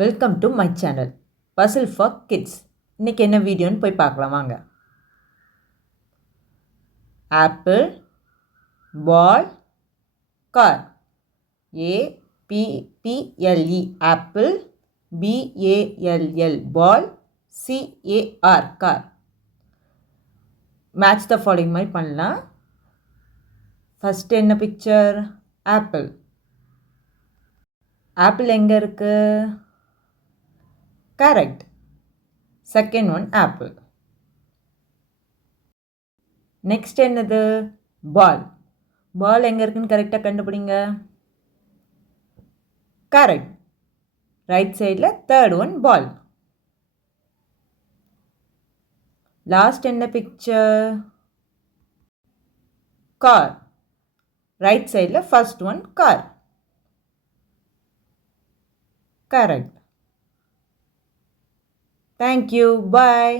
Welcome to my channel puzzle for kids. இன்றைக்கி என்ன வீடியோன்னு போய் பார்க்கலாம் வாங்க. Apple, ball, car. APPLE apple, BALL ball, CAR car. Match the following மாதிரி பண்ணலாம். ஃபஸ்ட்டு என்ன பிக்சர்? ஆப்பிள். ஆப்பிள் எங்கே இருக்குது? Correct. Second one, apple. Next என்னது? Ball. Ball எங்க இருக்குன்னு கரெக்டாக கண்டுபிடிங்க. Correct. Right sideல third one, ball. Last என்ன picture? Car. Right sideல first one, car. Correct. Thank you. Bye.